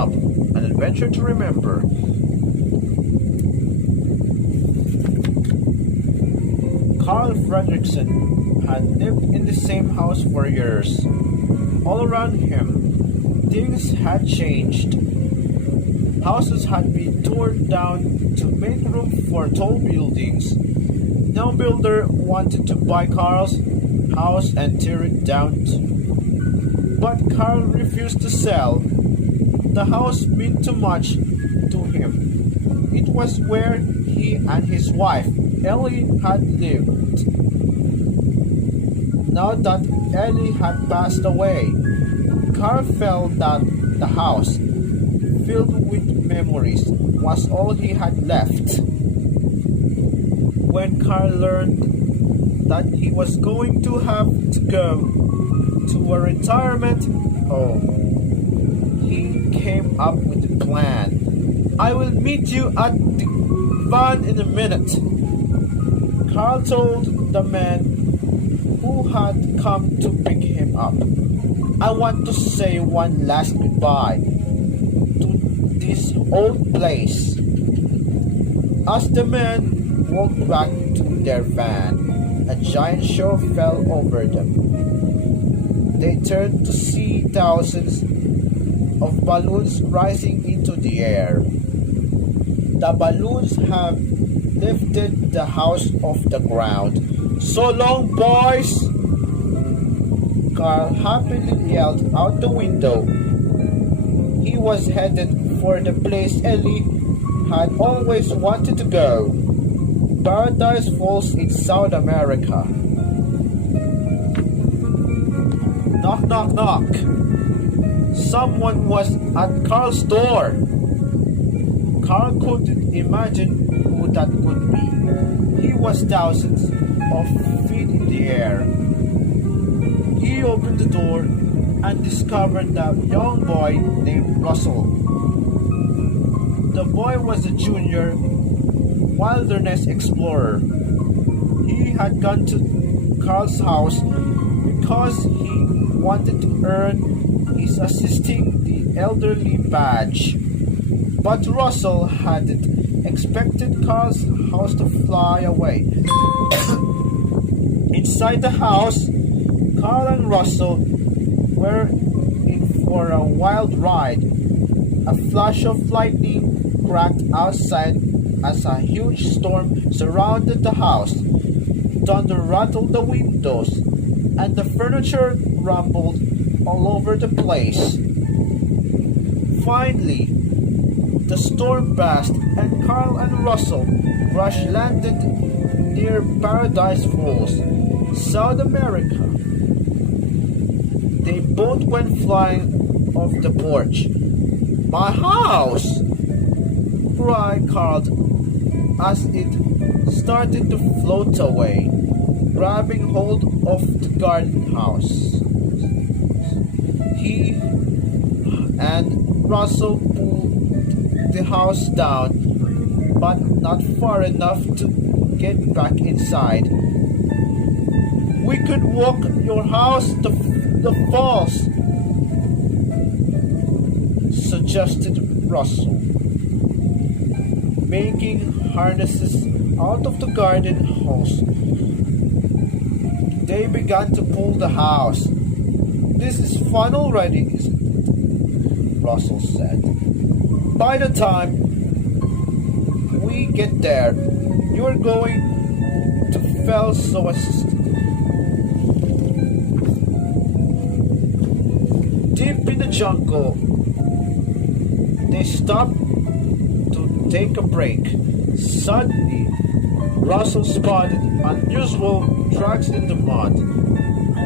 Up, an adventure to remember. Carl Fredrickson had lived in the same house for years. All around him, things had changed. Houses had been torn down to make room for tall buildings. No builder wanted to buy Carl's house and tear it down too. But Carl refused to sell. The house meant too much to him. It was where he and his wife, Ellie, had lived. Now that Ellie had passed away, Carl felt that the house, filled with memories, was all he had left. When Carl learned that he was going to have to go to a retirement home, he came up with a plan. "I will meet you at the van in a minute," Carl told the man who had come to pick him up. "I want to say one last goodbye to this old place." As the men walked back to their van, a giant show fell over them. They turned to see thousands of balloons rising into the air. The balloons have lifted the house off the ground. "So long, boys!" Carl happily yelled out the window. He was headed for the place Ellie had always wanted to go, Paradise Falls in South America. Knock, knock, knock. Someone was at Carl's door. Carl couldn't imagine who that could be. He was thousands of feet in the air. He opened the door and discovered a young boy named Russell. The boy was a junior wilderness explorer. He had gone to Carl's house because he wanted to earn his assisting the elderly badge. But Russell hadn't expected Carl's house to fly away. Inside the house, Carl and Russell were in for a wild ride. A flash of lightning cracked outside as a huge storm surrounded the house. Thunder rattled the windows, and the furniture rumbled all over the place. Finally, the storm passed, and Carl and Russell crash landed near Paradise Falls, South America. They both went flying off the porch. "My house!" cried Carl as it started to float away, grabbing hold of the garden house. He and Russell pulled the house down, but not far enough to get back inside. "We could walk your house to the falls," suggested Russell, making harnesses out of the garden hose. They began to pull the house. "This is fun already, isn't it?" Russell said. "By the time we get there, you're going to feel so assisted." Deep in the jungle, they stopped to take a break. Suddenly, Russell spotted unusual tracks in the mud.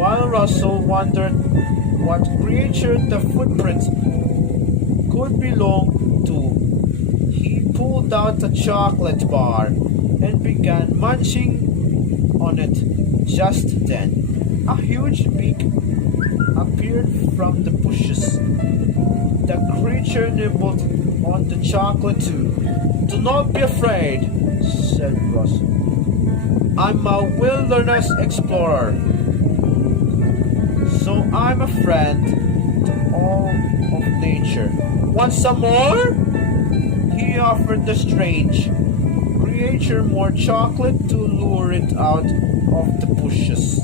While Russell wondered what creature the footprints could belong to, he pulled out a chocolate bar and began munching on it. Just then, a huge beak appeared from the bushes. The creature nibbled on the chocolate too. "Do not be afraid," said Russell. "I'm a wilderness explorer, so I'm a friend to all of nature. Want some more? He offered the strange creature more chocolate to lure it out of the bushes.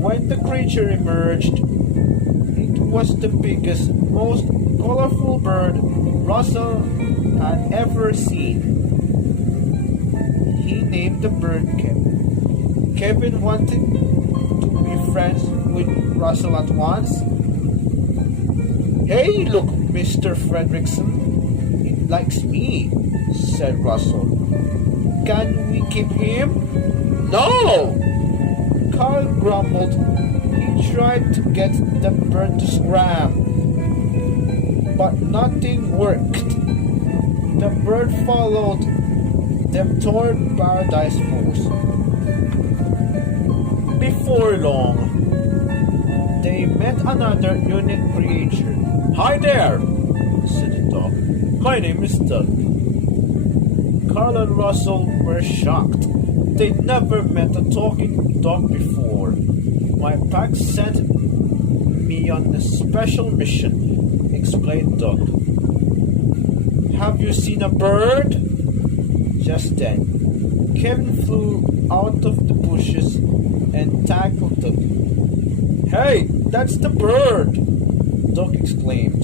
When the creature emerged, it was the biggest, most colorful bird Russell had ever seen. He named the bird Kevin. Kevin wanted to be friends with Russell at once. Hey, look, Mr. Fredrickson. It likes me, said Russell. Can we keep him? No! Carl grumbled. He tried to get the bird to scram, but nothing worked. The bird followed them toward Paradise Falls. Before long, they met another unique creature. Hi there, said the dog. My name is Doug. Carl and Russell were shocked. They'd never met a talking dog before. My pack sent me on a special mission, explained Doug. Have you seen a bird? Just then, Kevin flew out of the bushes and tackled Doug. Hey, that's the bird! Doug exclaimed.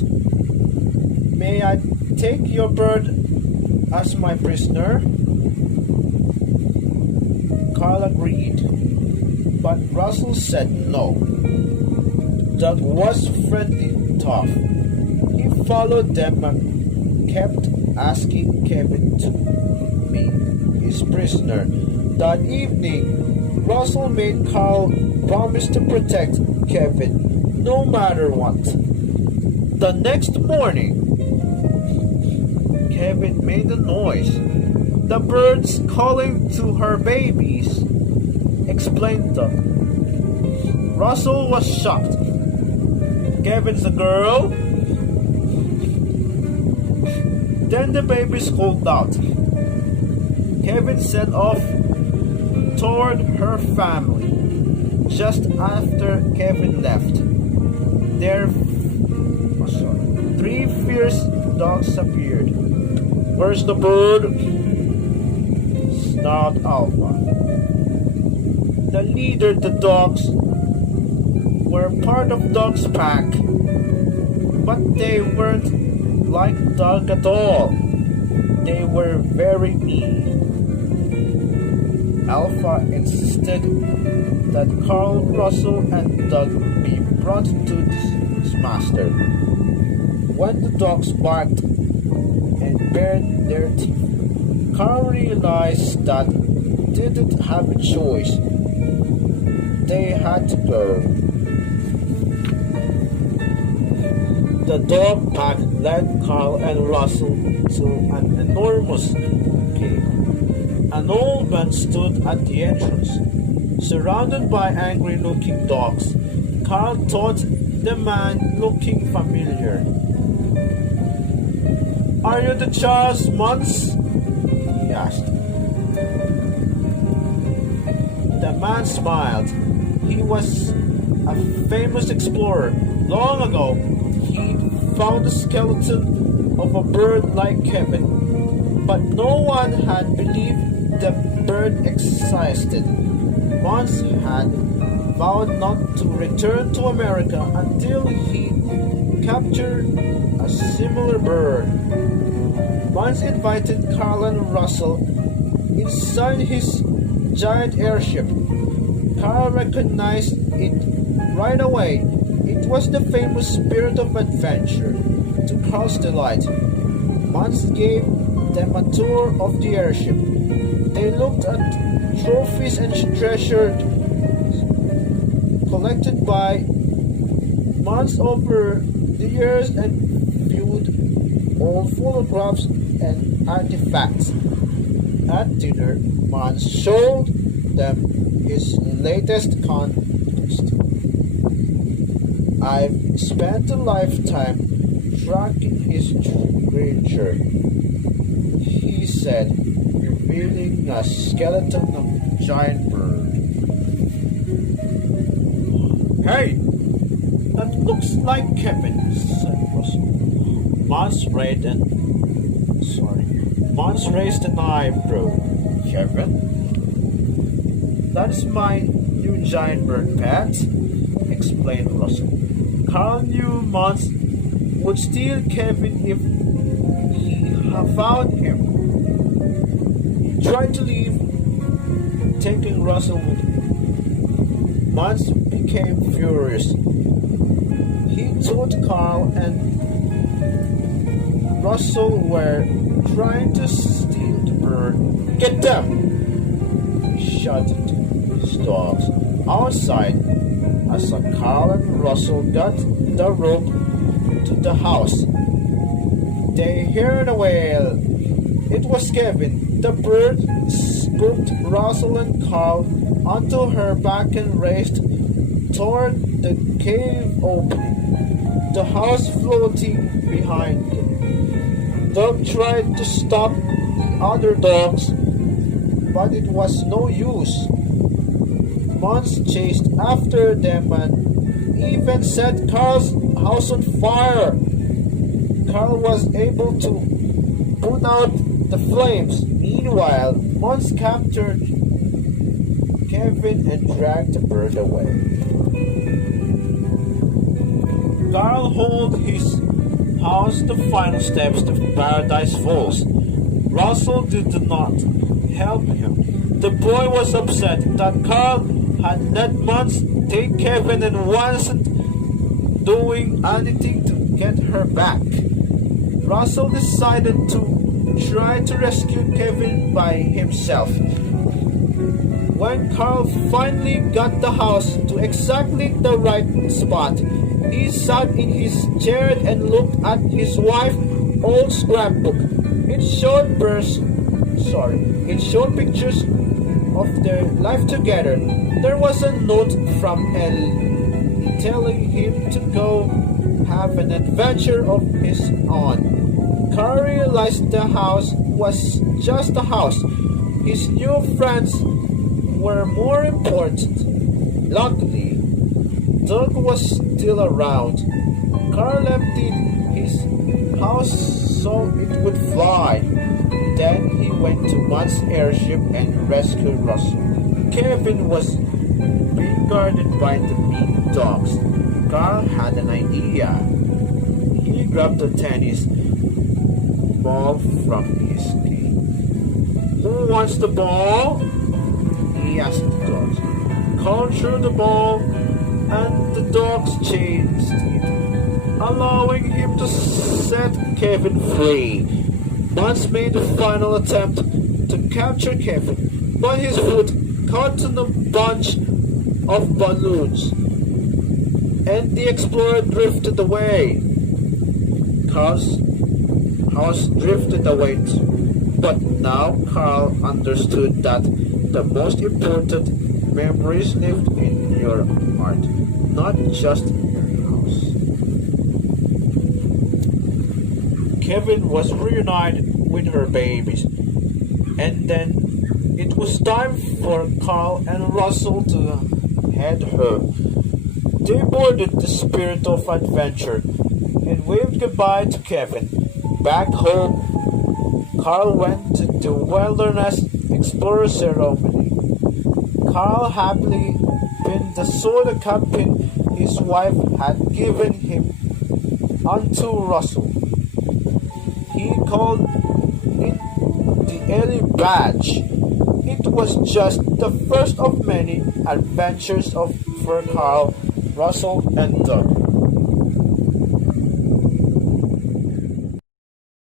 May I take your bird as my prisoner? Carl agreed, but Russell said no. Doug was friendly tough. He followed them and kept asking Kevin to be his prisoner. That evening, Russell made Carl promise to protect Kevin no matter what. The next morning, Kevin made a noise. The birds calling to her babies, explained Doug. Russell was shocked. Kevin's a girl? Then the babies called out. Kevin set off toward her family. Just after Kevin left, three fierce dogs appeared. Where's the bird? Snarled Alpha. The leader, the dogs, were part of Dog's pack, but they weren't like Dog at all. They were very mean. Alpha insisted that Carl, Russell, and Doug be brought to his master. When the dogs barked and bared their teeth, Carl realized that they didn't have a choice. They had to go. The dog pack led Carl and Russell to an enormous cave. An old man stood at the entrance, surrounded by angry-looking dogs. Carl thought the man looking familiar. Are you the Charles Muntz? He asked. The man smiled. He was a famous explorer. Long ago, he found the skeleton of a bird like Kevin, but no one had believed the bird existed. Muntz had vowed not to return to America until he captured a similar bird. Muntz invited Carl and Russell inside his giant airship. Carl recognized it right away. It was the famous Spirit of Adventure. To Carl's delight, Muntz gave them a tour of the airship. They looked at trophies and treasures collected by Muntz over the years and viewed old photographs and artifacts. At dinner, Muntz showed them his latest conquest. I've spent a lifetime tracking his creature, he said, revealing a skeleton of a giant bird. Hey, that Looks like Kevin, said Russell. Mons raised an eyebrow. Kevin? That's my new giant bird pet, explained Russell. Carl knew Mons would steal Kevin if he found him. He tried to leave, taking Russell with him. Mons became furious. He thought Carl and Russell were trying to steal the bird. Get them! He shouted to his dogs outside as Carl and Russell got the rope to the house. They heard a wail. It was Kevin. The bird scooped Russell and Carl onto her back and raced toward the cave opening, the house floating behind them. Doug tried to stop the other dogs, but it was no use. Mons chased after them and even set Carl's house on fire. Carl was able to put out the flames. Meanwhile, Mons captured Kevin and dragged the bird away. Carl hauled his house the final steps to Paradise Falls. Russell did not help him. The boy was upset that Carl had let Mons take Kevin and wasn't doing anything to get her back. Russell decided to try to rescue Kevin by himself. When Carl finally got the house to exactly the right spot, he sat in his chair and looked at his wife's old scrapbook. It showed pictures of their life together. There was a note from Ellie telling him to go have an adventure of his own. Carl realized the house was just a house. His new friends were more important. Luckily, Doug was still around. Carl emptied his house so it would fly. Then he went to Mons' airship and rescued Russell. Kevin was being guarded by the big dogs. Carl had an idea. He grabbed the tennis ball from his cage. Who wants the ball? He asked the dogs. Carl threw the ball and the dogs chased it, allowing him to set Kevin free. Mons made a final attempt to capture Kevin, but his foot caught in a bunch of balloons, and the explorer drifted away. Carl's house drifted away too. But now Carl understood that the most important memories lived in your heart, not just in your house. Kevin was reunited with her babies, and then it was time for Carl and Russell to head home. They boarded the Spirit of Adventure and waved goodbye to Kevin. Back home, Carl went to the Wilderness Explorer ceremony. Carl happily pinned the soda cup pin his wife had given him onto Russell. He called it the Ellie Badge. It was just the first of many adventures for Carl, Russell, and Doug.